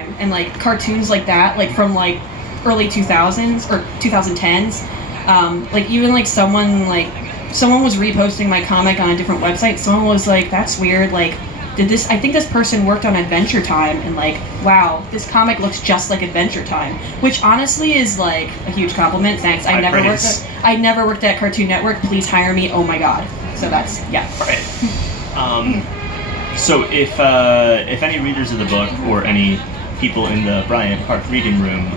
Time and like cartoons like that, like from like early 2000s or 2010s. Like even like someone was reposting my comic on a different website. Someone was like, "That's weird. Like, I think this person worked on Adventure Time, and like, wow, this comic looks just like Adventure Time," which honestly is like a huge compliment. Thanks. I never worked at Cartoon Network. Please hire me. Oh my god. So that's Right. So if any readers of the book or any people in the Bryant Park reading room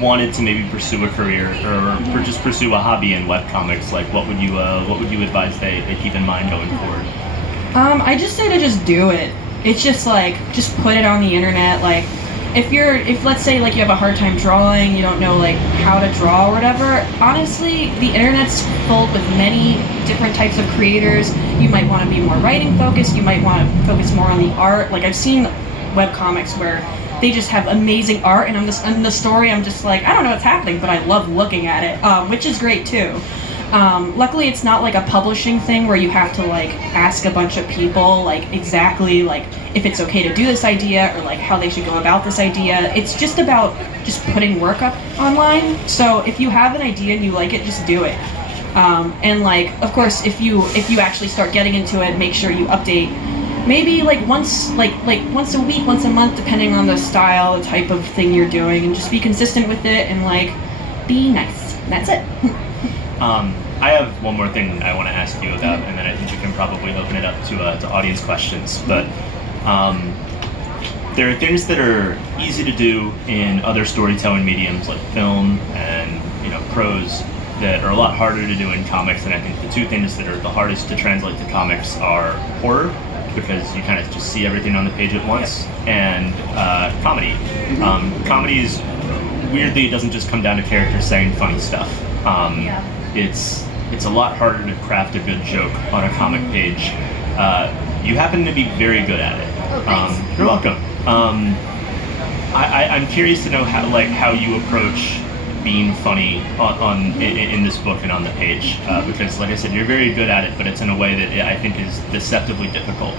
wanted to maybe pursue a career or just pursue a hobby in webcomics, like what would you advise they keep in mind going forward? I just say to just do it. It's just like, just put it on the internet. Like, if let's say like you have a hard time drawing, you don't know like how to draw or whatever, honestly, the internet's full with many different types of creators. You might want to be more writing focused, you might want to focus more on the art. Like I've seen webcomics where they just have amazing art and in the story I'm just like, I don't know what's happening, but I love looking at it, which is great too. Luckily it's not like a publishing thing where you have to like ask a bunch of people like exactly like if it's okay to do this idea or like how they should go about this idea. It's just about just putting work up online. So if you have an idea and you like it, just do it. And like, of course, if you actually start getting into it, make sure you update maybe like once a week, once a month, depending on the style, the type of thing you're doing, and just be consistent with it and like be nice. And that's it. I have one more thing I want to ask you about, and then I think we can probably open it up to audience questions. But there are things that are easy to do in other storytelling mediums like film and prose that are a lot harder to do in comics. And I think the two things that are the hardest to translate to comics are horror, because you kind of just see everything on the page at once, and comedy. Comedy is weirdly, it doesn't just come down to characters saying funny stuff. It's a lot harder to craft a good joke on a comic page. You happen to be very good at it. Oh, thanks. You're welcome. I'm curious to know how you approach being funny in this book and on the page, because like I said, you're very good at it, but it's in a way that I think is deceptively difficult.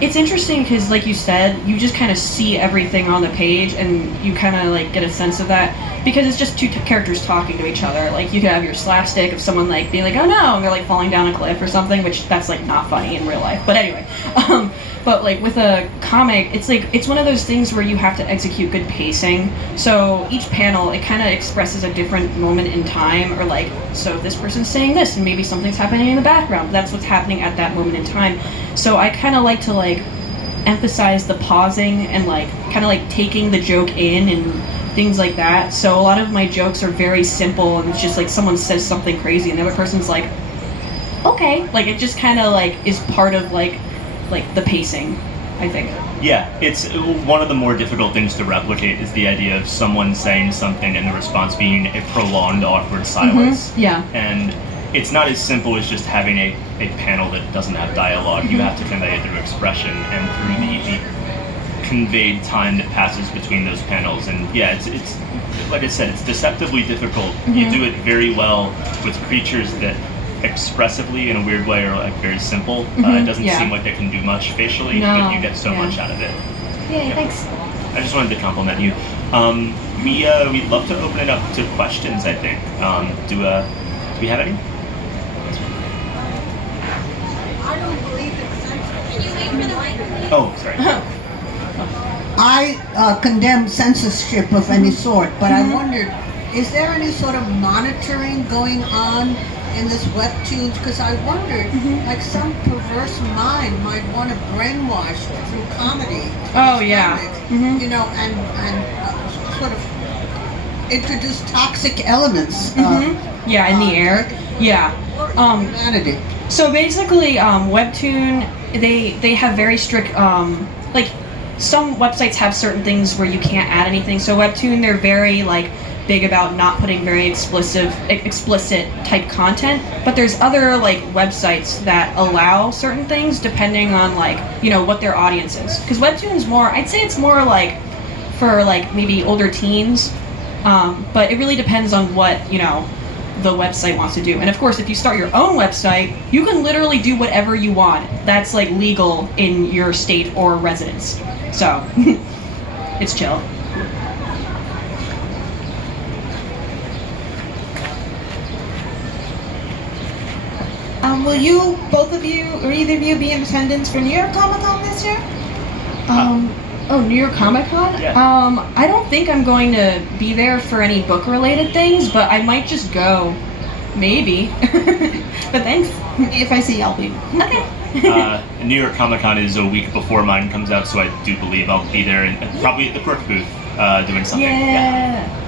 It's interesting because, like you said, you just kind of see everything on the page and you kind of like get a sense of that because it's just two characters talking to each other. Like you could have your slapstick of someone like being like, "Oh no," and they're like falling down a cliff or something, which that's like not funny in real life. But anyway, but like with a comic, it's one of those things where you have to execute good pacing. So each panel, it kind of expresses a different moment in time, or like, so this person's saying this and maybe something's happening in the background. That's what's happening at that moment in time. So I kind of like to like emphasize the pausing and like kind of like taking the joke in and things like that. So a lot of my jokes are very simple and it's just like someone says something crazy and the other person's like, okay. Like it just kind of like is part of like the pacing, I think. Yeah, it's one of the more difficult things to replicate is the idea of someone saying something and the response being a prolonged awkward silence. Yeah. And it's not as simple as just having a panel that doesn't have dialogue. You have to convey it through expression and through the conveyed time that passes between those panels. And yeah, it's like I said, it's deceptively difficult. You do it very well with creatures that expressively in a weird way are like very simple. It doesn't seem like they can do much facially, but you get so much out of it. Yay, thanks. I just wanted to compliment you. We'd love to open it up to questions, I think. Do we have any? I don't believe it's censorship. Can you wait for the mic, please? Oh, sorry. I condemn censorship of any sort, but I wondered, is there any sort of monitoring going on in this webtoons? Because I wondered, like some perverse mind might want to brainwash through comedy. Oh yeah. Comics, and sort of introduce toxic elements. Yeah, in the air. Yeah. Humanity. So basically, Webtoon, they have very strict, like, some websites have certain things where you can't add anything. So Webtoon, they're very, like, big about not putting very explicit type content. But there's other, like, websites that allow certain things depending on, like, you know, what their audience is. Because Webtoon's more, I'd say it's more, like, for, like, maybe older teens. But it really depends on what, you know, the website wants to do. And of course, if you start your own website, you can literally do whatever you want. That's like legal in your state or residence. So it's chill. Will you, both of you, or either of you, be in attendance for New York Comic Con this year? Oh, New York Comic Con? Yeah. I don't think I'm going to be there for any book related things, but I might just go. Maybe. But thanks. If I see you, I'll be. Okay. New York Comic Con is a week before mine comes out, so I do believe I'll be there and probably at the Brook booth doing something. Yeah.